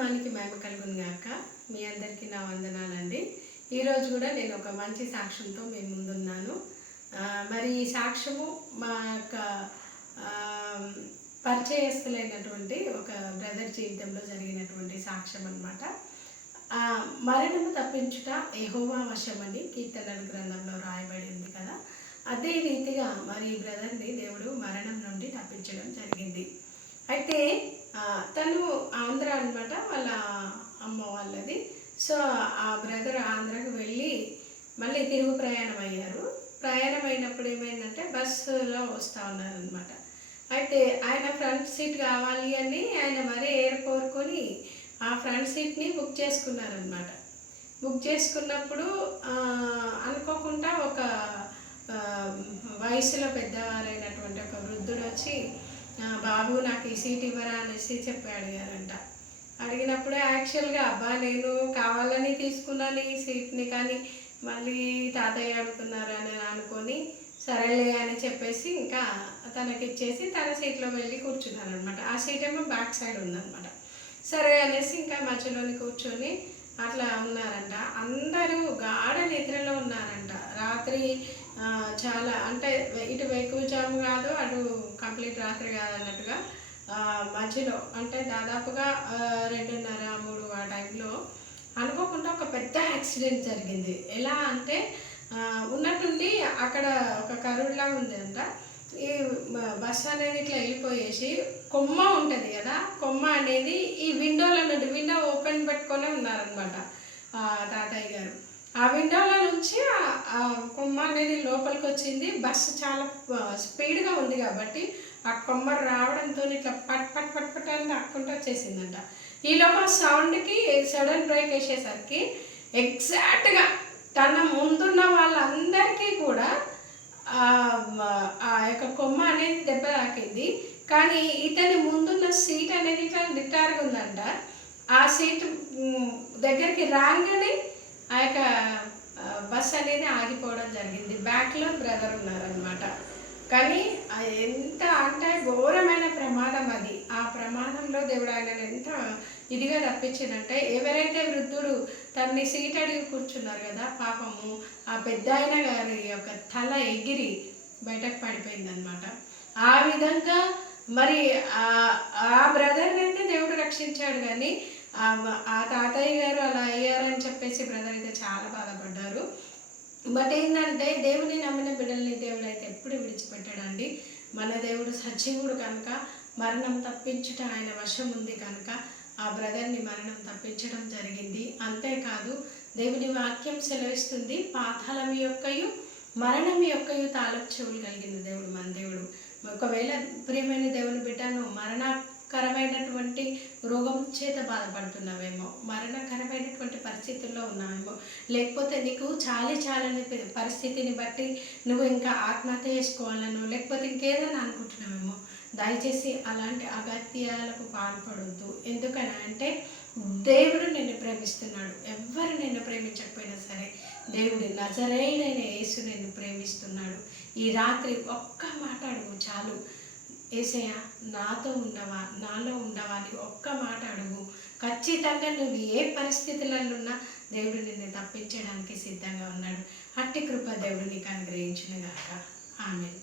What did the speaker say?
నామానికి మహిమ కలుగును గాక. మీ అందరికీ నా వందనాలండి. ఈరోజు కూడా నేను ఒక మంచి సాక్ష్యంతో మీ ముందున్నాను. మరి ఈ సాక్ష్యము మా యొక్క పరిచయస్తులైనటువంటి ఒక బ్రదర్ జీవితంలో జరిగినటువంటి సాక్ష్యం అన్నమాట. మరణము తప్పించుట యెహోవా వశమని కీర్తనల గ్రంథంలో రాయబడి ఉంది కదా. అదే రీతిగా మరి ఈ బ్రదర్ని దేవుడు మరణం నుండి తప్పించడం జరిగింది. అయితే తను ఆంధ్ర అనమాట, వాళ్ళ అమ్మ వాళ్ళది. సో ఆ బ్రదర్ ఆంధ్రాకి వెళ్ళి మళ్ళీ తిరుగు ప్రయాణం అయ్యారు. ప్రయాణం అయినప్పుడు ఏమైందంటే బస్సులో వస్తూ ఉన్నారనమాట. అయితే ఆయన ఫ్రంట్ సీట్ కావాలి అని ఆయన మరీ కోరుకొని ఆ ఫ్రంట్ సీట్ని బుక్ చేసుకున్నారనమాట. బుక్ చేసుకున్నప్పుడు అనుకోకుండా ఒక వయసులో పెద్దవారైనటువంటి ఒక వృద్ధుడు వచ్చి, బాబు నాకు ఈ సీట్ ఇవ్వరా అనేసి చెప్పి అడిగారంట. అడిగినప్పుడు యాక్చువల్గా అబ్బా నేను కావాలని తీసుకున్నాను ఈ సీట్ని, కానీ మళ్ళీ తాతయ్య అడుగుతున్నారు అని అనుకొని సరేలే అని చెప్పేసి ఇంకా తనకి ఇచ్చేసి తన సీట్లో వెళ్ళి కూర్చున్నారు అనమాట. ఆ సీట్ ఏమో బ్యాక్ సైడ్ ఉందన్నమాట. సరే అనేసి ఇంకా మధ్యలోని కూర్చొని అట్లా ఉన్నారంట. అందరూ గాఢ నిద్రలో ఉన్నారంట. రాత్రి చాలా అంటే ఇటు వేకువజాము కాదు, అటు కంప్లీట్ రాత్రి కాదన్నట్టుగా మధ్యలో అంటే దాదాపుగా 2:30-3 ఆ టైంలో అనుకోకుండా ఒక పెద్ద యాక్సిడెంట్ జరిగింది. ఎలా అంటే ఉన్నట్టుండి అక్కడ ఒక కరుడులా ఉందంట. ఈ బస్సు అనేది ఇట్లా వెళ్ళిపోయేసి కొమ్మ ఉంటుంది కదా, కొమ్మ అనేది ఈ విండోలో నుండి, విండో ఓపెన్ పెట్టుకొని ఉన్నారనమాట తాతయ్య గారు. ఆ విండోలో నుంచి ఆ కొమ్మ అనేది లోపలికి వచ్చింది. బస్సు చాలా స్పీడ్గా ఉంది కాబట్టి ఆ కొమ్మ రావడంతో ఇట్లా పట్ పట్ పట్ పట్ అని తక్కుంటూ వచ్చేసిందంట. ఈలోపు సౌండ్కి సడన్ బ్రేక్ వేసేసరికి ఎగ్జాక్ట్గా తన ముందున్న వాళ్ళందరికీ కూడా ఆ యొక్క కొమ్మ అనేది దెబ్బ తాకింది. కానీ ఇతని ముందున్న సీట్ అనేది ఇట్లా నిటారుగా ఉందంట. ఆ సీట్ దగ్గరికి రాగానే ఆ యొక్క బస్ అనేది ఆగిపోవడం జరిగింది. బ్యాక్లో బ్రదర్ ఉన్నారనమాట. కానీ ఎంత అంటే ఘోరమైన ప్రమాదం అది. ఆ ప్రమాదంలో దేవుడు ఆయనను ఎంత ఇదిగా తప్పించిందంటే, ఎవరైతే వృద్ధుడు తన్ని సీట్ అడిగి కూర్చున్నారు కదా, పాపము ఆ పెద్ద ఆయన గారి యొక్క తల ఎగిరి బయటకు పడిపోయిందనమాట. ఆ విధంగా మరి ఆ బ్రదర్ని అయితే దేవుడు రక్షించాడు. కానీ ఆ తాతయ్య గారు అలా అయ్యారని చెప్పేసి బ్రదర్ అయితే చాలా బాధపడ్డారు. బట్ ఏంటంటే దేవుని నమ్మిన బిడ్డల్ని దేవుడు అయితే ఎప్పుడు విడిచిపెట్టాడండి. మన దేవుడు సజీవుడు కనుక మరణం తప్పించుట ఆయన వశం ఉంది కనుక ఆ బ్రదర్ని మరణం తప్పించడం జరిగింది. అంతేకాదు దేవుని వాక్యం సెలవిస్తుంది, పాతాళం యొక్కయు మరణం యొక్కయు తాళపు చెవులు కలిగిన దేవుడు మన దేవుడు. ఒకవేళ ప్రియమైన దేవుని బిడ్డను మరణకరమైనటువంటి రోగం చేత బాధపడుతున్నావేమో, మరణకరమైనటువంటి పరిస్థితుల్లో ఉన్నావేమో, లేకపోతే నీకు చాలని పరిస్థితిని బట్టి నువ్వు ఇంకా ఆత్మహత్య చేసుకోవాలను, లేకపోతే ఇంకేదైనా అనుకుంటున్నావేమో, దయచేసి అలాంటి అగత్యాలకు పాల్పడొద్దు. ఎందుకని అంటే దేవుడు నిన్ను ప్రేమిస్తున్నాడు. ఎవ్వరు నిన్ను ప్రేమించకపోయినా సరే దేవుడు నజరేయుడైన యేసు నిన్ను ప్రేమిస్తున్నాడు. ఈ రాత్రి ఒక్క మాట అడుగు చాలు, యేసయ్య నాతో ఉండవా, నాలో ఉండవా అని ఒక్క మాట అడుగు. ఖచ్చితంగా నువ్వు ఏ పరిస్థితులలో ఉన్నా దేవుడు నిన్ను తప్పించడానికి సిద్ధంగా ఉన్నాడు. అట్టి కృప దేవుడు నీకు అనుగ్రహించును గాక. ఆమేన్.